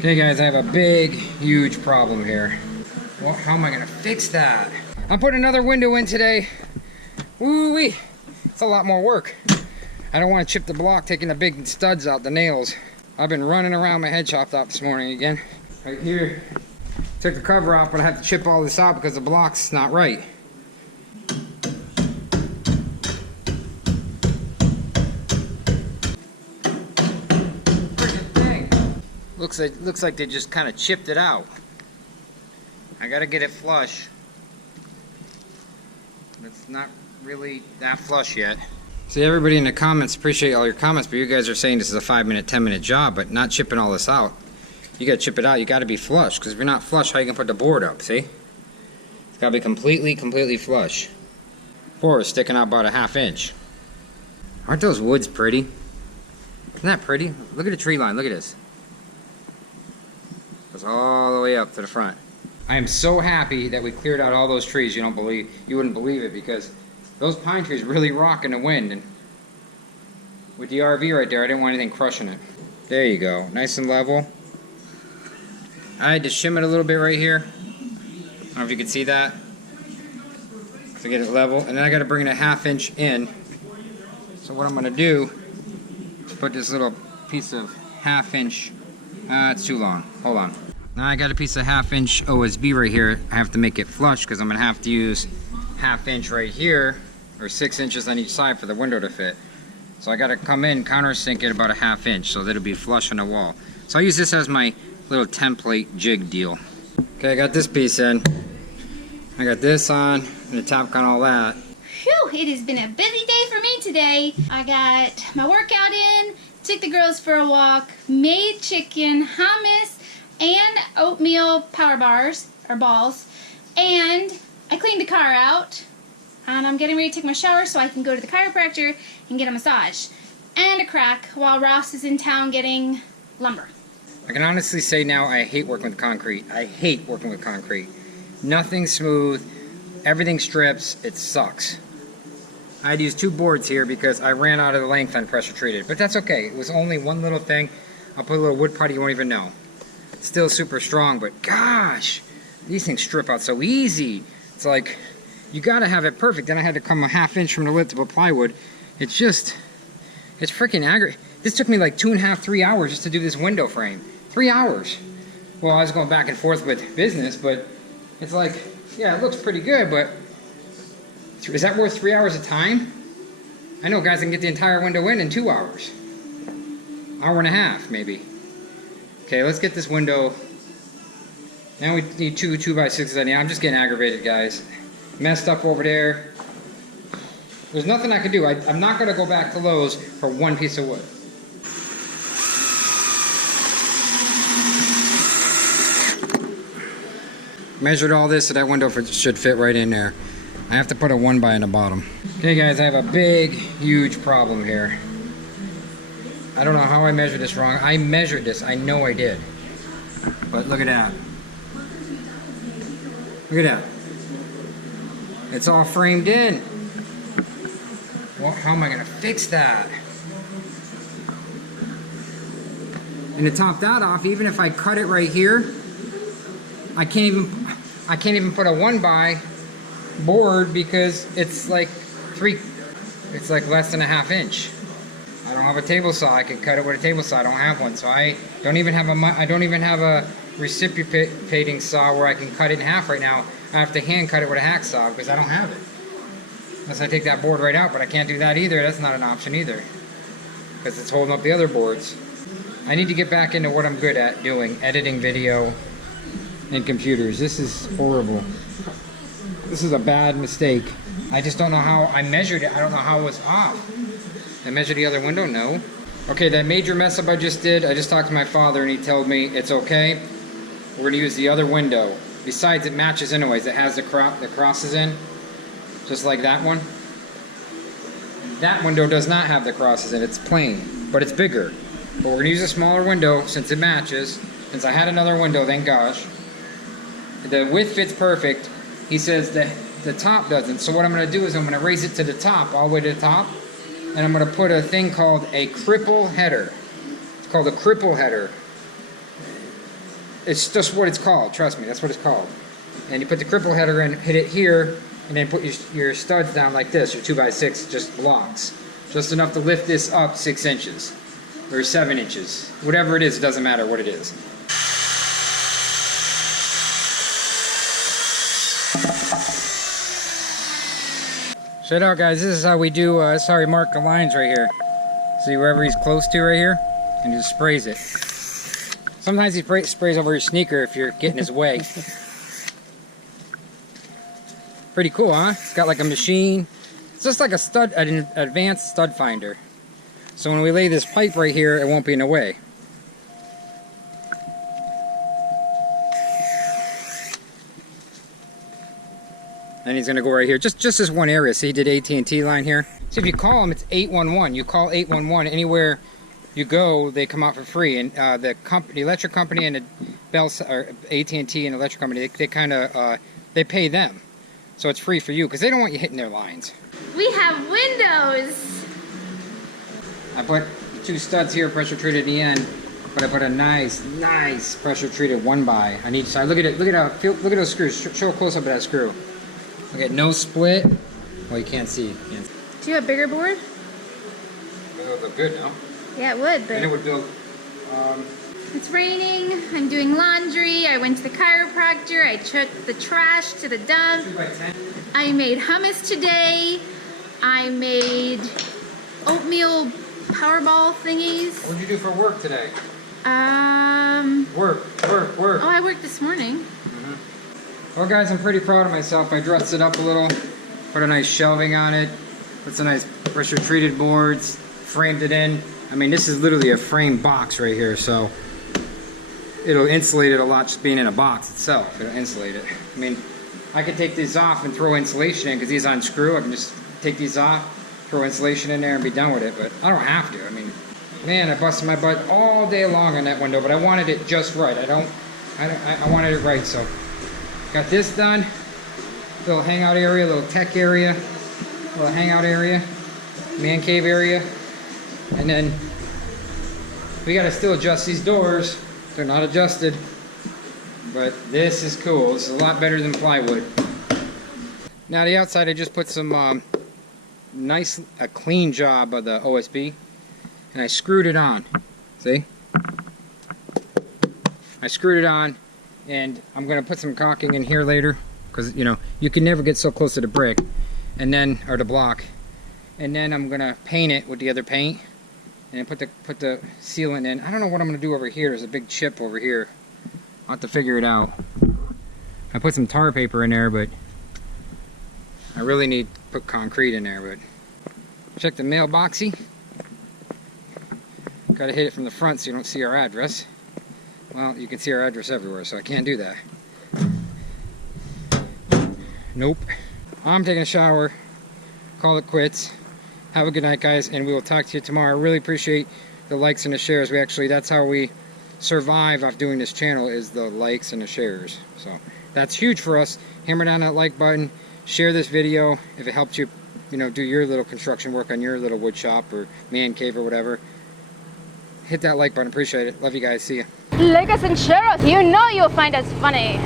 Okay guys, I have a big, huge problem here. Well, how am I gonna fix that? I'm putting another window in today. Woo-wee. It's a lot more work. I don't want to chip the block, taking the big studs out, the nails. I've been running around, my head chopped off this morning again. Right here. Took the cover off, but I have to chip all this out because the block's not right. Looks like they just kind of chipped it out. I gotta get it flush. It's not really that flush yet. See, everybody in the comments, appreciate all your comments, but you guys are saying this is a 5-minute, 10-minute job, but not chipping all this out. You gotta chip it out, you gotta be flush, because if you're not flush, how you gonna put the board up, see? It's gotta be completely flush. Board is sticking out about a 1/2 inch. Aren't those woods pretty? Isn't that pretty? Look at the tree line, look at this. Goes all the way up to the front. I am so happy that we cleared out all those trees. You wouldn't believe it, because those pine trees really rock in the wind. And with the RV right there, I didn't want anything crushing it. There you go, nice and level. I had to shim it a little bit right here. I don't know if you can see that. To get it level, and then I got to bring it a 1/2 inch in. So what I'm going to do is put this little piece of 1/2 inch. It's too long. Hold on. Now I got a piece of 1/2 inch OSB right here. I have to make it flush because I'm going to have to use 1/2 inch right here, or 6 inches on each side for the window to fit. So I got to come in, countersink it about a 1/2 inch so that it'll be flush on the wall. So I use this as my little template jig deal. Okay, I got this piece in. I got this on, and the top got all that. Phew, it has been a busy day for me today. I got my workout in, took the girls for a walk, made chicken, hummus, and oatmeal power bars, or balls, and I cleaned the car out, and I'm getting ready to take my shower so I can go to the chiropractor and get a massage, and a crack while Ross is in town getting lumber. I can honestly say now I hate working with concrete. I hate working with concrete. Nothing's smooth, everything strips, it sucks. I had to use 2 boards here because I ran out of the length on pressure treated, but that's okay. It was only one little thing. I'll put a little wood putty, you won't even know. It's still super strong, but gosh, these things strip out so easy. It's like, you gotta have it perfect. Then I had to come a 1/2 inch from the lip to put plywood. It's freaking aggravating. This took me like 2.5, 3 hours just to do this window frame. 3 hours. Well, I was going back and forth with business, but it's like, yeah, it looks pretty good, but is that worth 3 hours of time? I know guys can get the entire window in 2 hours. Hour and a half, maybe. Okay, let's get this window. Now we need 2 2x6s on here. I'm just getting aggravated, guys. Messed up over there. There's nothing I can do. I'm not going to go back to Lowe's for one piece of wood. Measured all this, so that window should fit right in there. I have to put a 1x in the bottom. Okay guys, I have a big, huge problem here. I don't know how I measured this wrong. I measured this, I know I did. But look at that. Look at that. It's all framed in. Well, how am I gonna fix that? And to top that off, even if I cut it right here, I can't even put a 1x board because it's like less than a 1/2 inch. I don't have a table saw. I could cut it with a table saw. I don't have one, so I don't even have a reciprocating saw where I can cut it in half right now. I have to hand cut it with a hacksaw because I don't have it. Unless I take that board right out, but I can't do that either. That's not an option either because it's holding up the other boards. I need to get back into what I'm good at doing, editing video and computers. This is horrible. This is a bad mistake. I just don't know how I measured it. I don't know how it was off. I measured the other window? No. Okay, that major mess up I just did, I just talked to my father and he told me it's okay. We're gonna use the other window. Besides, it matches anyways. It has the crosses in, just like that one. That window does not have the crosses in. It's plain, but it's bigger. But we're gonna use a smaller window since it matches. Since I had another window, thank gosh. The width fits perfect. He says that the top doesn't. So what I'm gonna do is I'm gonna raise it to the top, all the way to the top. And I'm gonna put a thing called a cripple header. It's called a cripple header. It's just what it's called. Trust me, that's what it's called. And you put the cripple header in, hit it here, and then put your studs down like this, your 2x6 just blocks. Just enough to lift this up 6 inches. Or 7 inches. Whatever it is, it doesn't matter what it is. Check it out, guys. This is how we do, this is how we mark the lines right here. See wherever he's close to right here, and just sprays it. Sometimes he sprays over your sneaker if you're getting his way. Pretty cool, huh? It's got like a machine. It's just like a stud, an advanced stud finder. So when we lay this pipe right here, it won't be in the way. And he's gonna go right here, just this one area. See, he did AT&T line here. So if you call him, it's 811. You call 811 anywhere you go, they come out for free. And the electric company and the Bell, or AT&T and electric company, they kind of they pay them, so it's free for you because they don't want you hitting their lines. We have windows. I put 2 studs here, pressure treated at the end, but I put a nice pressure treated 1x on each side. Look at it. Look at how. Look at those screws. Show a close up of that screw. Look at no split. Well, you can't see. Do you have a bigger board? It would look good, no? Yeah, it would, but And it would build. it's raining. I'm doing laundry. I went to the chiropractor. I took the trash to the dump. 2x10. I made hummus today. I made oatmeal Powerball thingies. What did you do for work today? Work. Oh, I worked this morning. Well, guys, I'm pretty proud of myself. I dressed it up a little, put a nice shelving on it, put some nice pressure treated boards, framed it in. I mean, this is literally a framed box right here, so it'll insulate it a lot just being in a box itself. It'll insulate it. I mean, I could take these off and throw insulation in because these unscrew. I can just take these off, throw insulation in there and be done with it, but I don't have to. I mean, man, I busted my butt all day long on that window, but I wanted it just right. I wanted it right, so got this done. Little hangout area, little tech area, little hangout area, man cave area, and then we gotta still adjust these doors. They're not adjusted, but this is cool. This is a lot better than plywood. Now the outside, I just put some a clean job of the OSB, and I screwed it on. See? I screwed it on, and I'm gonna put some caulking in here later, because you know you can never get so close to the brick, and then or the block, and then I'm gonna paint it with the other paint, and put the sealant in. I don't know what I'm gonna do over here. There's a big chip over here. I'll have to figure it out. I put some tar paper in there, but I really need to put concrete in there. But check the mailboxy. Gotta hit it from the front so you don't see our address. Well, you can see our address everywhere, so I can't do that. Nope. I'm taking a shower. Call it quits. Have a good night, guys, and we will talk to you tomorrow. I really appreciate the likes and the shares. That's how we survive off doing this channel, is the likes and the shares. So that's huge for us. Hammer down that like button. Share this video if it helped you, do your little construction work on your little wood shop or man cave or whatever. Hit that like button. Appreciate it. Love you guys. See ya. Like us and share us. You know you'll find us funny.